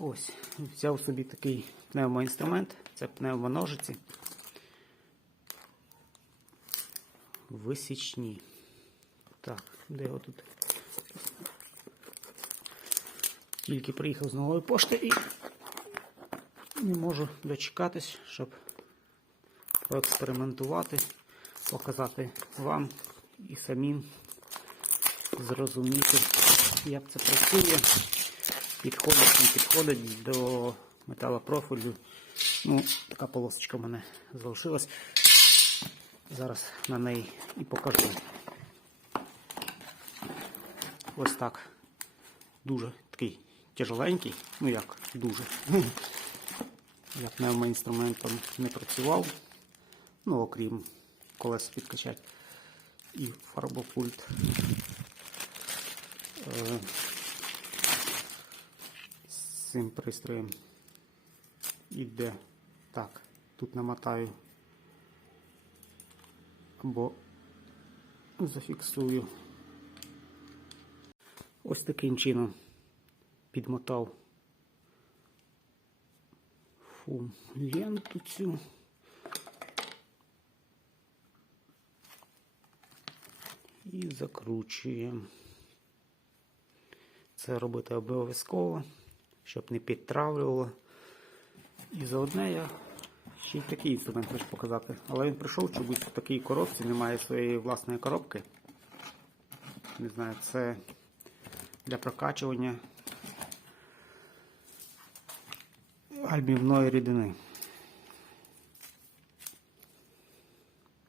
Ось, взяв собі такий пневмоінструмент, це пневмоножиці. Висічні. Так, де його тут? Тільки приїхав з нової пошти і не можу дочекатись, щоб поекспериментувати, показати вам і самим зрозуміти, як це працює. Підходить, не підходить до металопрофілю. Ну, така полосочка в мене залишилась. Зараз на неї і покажу. Ось так. Дуже такий тяжеленький. Ну як, дуже. Я пневмоінструментом не працював. Ну, окрім колеса підкачати. І фарбопульт. Цим пристроєм іде. Так, тут намотаю або зафіксую. Ось таким чином підмотав фу ленту цю. І закручуємо. Це робити обов'язково, щоб не підтравлювало. І заодне я ще й такий інструмент хочу показати. Але він прийшов чомусь в такій коробці, немає своєї власної коробки. Не знаю, це для прокачування альбівної рідини.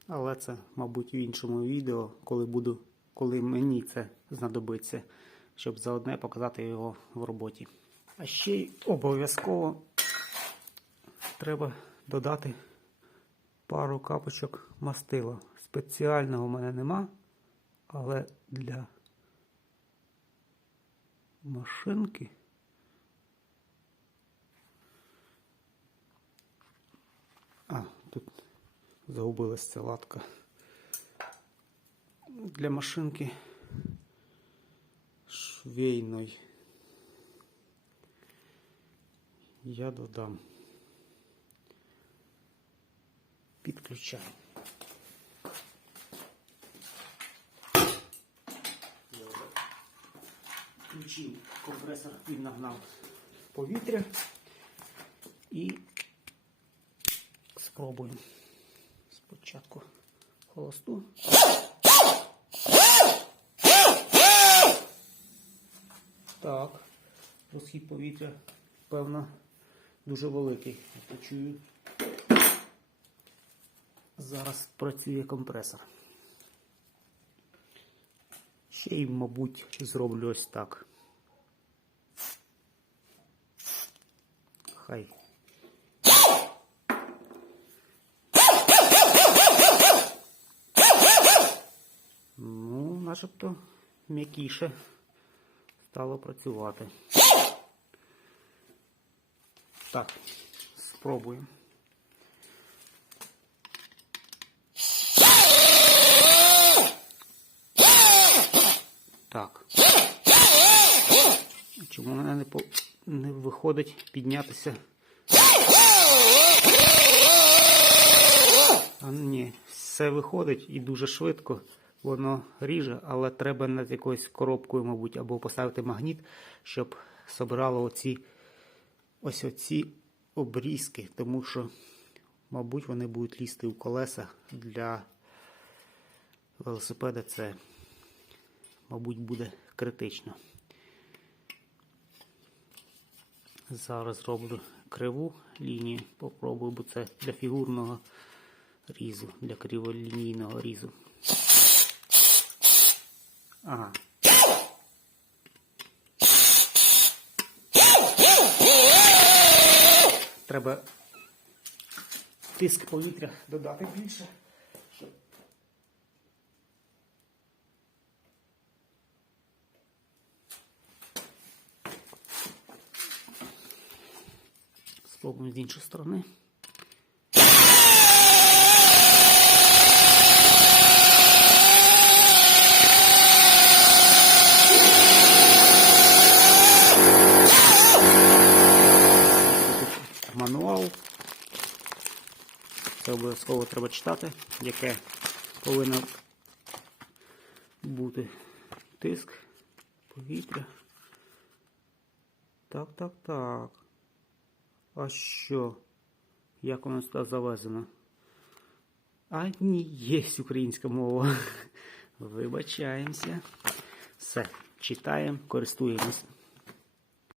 Але це, мабуть, в іншому відео, коли буду, коли мені це знадобиться, щоб заодне показати його в роботі. А ще й обов'язково треба додати пару капочок мастила. Спеціального в мене нема, але для машинки. А, тут загубилась ця латка. Для машинки швейної я додам. Підключаю. Я Включив компресор, він нагнав повітря і спробуємо спочатку холосту. Так, розхід повітря, певно, дуже великий. Я почую. Зараз працює компресор. Ще й, мабуть, зроблю ось так. Хай. Ну, начебто м'якіше стало працювати. Так, спробуємо. Так. Чому мене не, по... не виходить піднятися? А ні, все виходить і дуже швидко воно ріже, але треба над якоюсь коробкою, мабуть, або поставити магніт, щоб собирало оці ось оці обрізки, тому що, мабуть, вони будуть лізти у колеса для велосипеда. Це, мабуть, буде критично. Зараз роблю криву лінію, попробую, бо це для фігурного різу, для криволінійного різу. Ага. Треба тиск повітря додати більше. Спробуємо з іншої сторони. Мануал. Це обов'язково треба читати, яке повинно бути тиск, повітря. Так, так, так. А що? Як воно сюди завезено? А ні, є українська мова. Вибачаємося. Все, читаємо, користуємось.